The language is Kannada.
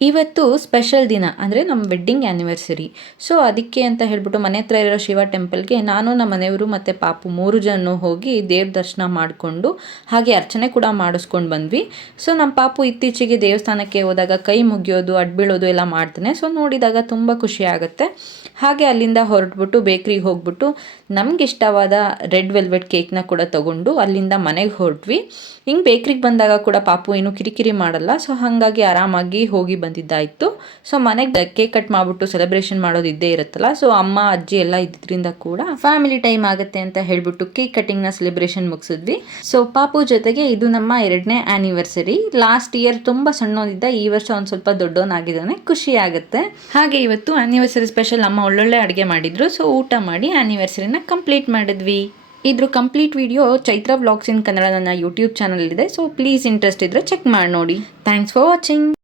ಇವತ್ತು ಸ್ಪೆಷಲ್ ದಿನ ಅಂದರೆ ನಮ್ಮ ವೆಡ್ಡಿಂಗ್ ಆ್ಯನಿವರ್ಸರಿ. ಸೊ ಅದಕ್ಕೆ ಅಂತ ಹೇಳ್ಬಿಟ್ಟು ಮನೆ ಹತ್ರ ಇರೋ ಶಿವ ಟೆಂಪಲ್ಗೆ ನಾನು ನಮ್ಮ ಮನೆಯವರು ಮತ್ತು ಪಾಪು 3 ಜನ ಹೋಗಿ ದೇವ್ರ ದರ್ಶನ ಮಾಡಿಕೊಂಡು ಹಾಗೆ ಅರ್ಚನೆ ಕೂಡ ಮಾಡಿಸ್ಕೊಂಡು ಬಂದ್ವಿ. ಸೊ ನಮ್ಮ ಪಾಪು ಇತ್ತೀಚೆಗೆ ದೇವಸ್ಥಾನಕ್ಕೆ ಹೋದಾಗ ಕೈ ಮುಗಿಯೋದು ಅಡ್ಬೀಳೋದು ಎಲ್ಲ ಮಾಡ್ತಾನೆ. ಸೊ ನೋಡಿದಾಗ ತುಂಬ ಖುಷಿ ಆಗುತ್ತೆ. ಹಾಗೆ ಅಲ್ಲಿಂದ ಹೊರಟ್ಬಿಟ್ಟು ಬೇಕ್ರಿಗೆ ಹೋಗ್ಬಿಟ್ಟು ನಮ್ಗೆ ಇಷ್ಟವಾದ ರೆಡ್ ವೆಲ್ವೆಟ್ ಕೇಕ್ನ ಕೂಡ ತೊಗೊಂಡು ಅಲ್ಲಿಂದ ಮನೆಗೆ ಹೊರಟ್ವಿ. ಹಿಂಗೆ ಬೇಕ್ರಿಗೆ ಬಂದಾಗ ಕೂಡ ಪಾಪು ಏನು ಕಿರಿಕಿರಿ ಮಾಡಲ್ಲ. ಸೊ ಹಾಗಾಗಿ ಆರಾಮಾಗಿ ಹೋಗಿ ಬಂದಿದ್ದಾಯಿತು. ಸೊ ಮನೆಗೆ ಕೇಕ್ ಕಟ್ ಮಾಡಿಬಿಟ್ಟು ಸೆಲೆಬ್ರೇಷನ್ ಮಾಡೋದು ಇದ್ದೇ ಇರುತ್ತಲ್ಲ. ಸೊ ಅಮ್ಮ ಅಜ್ಜಿ ಎಲ್ಲ ಇದ್ರಿಂದ ಕೂಡ ಫ್ಯಾಮಿಲಿ ಟೈಮ್ ಆಗುತ್ತೆ ಅಂತ ಹೇಳ್ಬಿಟ್ಟು ಕೇಕ್ ಕಟಿಂಗ್ನ ಸೆಲೆಬ್ರೇಷನ್ ಮುಗಿಸಿದ್ವಿ. ಸೊ ಪಾಪು ಜೊತೆಗೆ ಇದು ನಮ್ಮ 2ನೇ ಆ್ಯನಿವರ್ಸರಿ. ಲಾಸ್ಟ್ ಇಯರ್ ತುಂಬ ಸಣ್ಣೋದಿದ್ದ, ಈ ವರ್ಷ ಒಂದು ಸ್ವಲ್ಪ ದೊಡ್ಡವನಾಗಿದ್ದಾನೆ, ಖುಷಿ ಆಗುತ್ತೆ. ಹಾಗೆ ಇವತ್ತು ಆ್ಯನಿವರ್ಸರಿ ಸ್ಪೆಷಲ್ ಅಮ್ಮ ಒಳ್ಳೊಳ್ಳೆ ಅಡುಗೆ ಮಾಡಿದ್ರು. ಸೊ ಊಟ ಮಾಡಿ ಆ್ಯನಿವರ್ಸರಿನ ಕಂಪ್ಲೀಟ್ ಮಾಡಿದ್ವಿ. ಇದ್ರ ಕಂಪ್ಲೀಟ್ ವಿಡಿಯೋ ಚೈತ್ರ ವ್ಲಾಗ್ಸ್ ಇನ್ ಕನ್ನಡ ನನ್ನ ಯೂಟ್ಯೂಬ್ ಚಾನಲ್ ಇದೆ. ಸೊ ಪ್ಲೀಸ್ ಇಂಟ್ರೆಸ್ಟ್ ಇದ್ದರೆ ಚೆಕ್ ಮಾಡಿ ನೋಡಿ. Thanks for watching.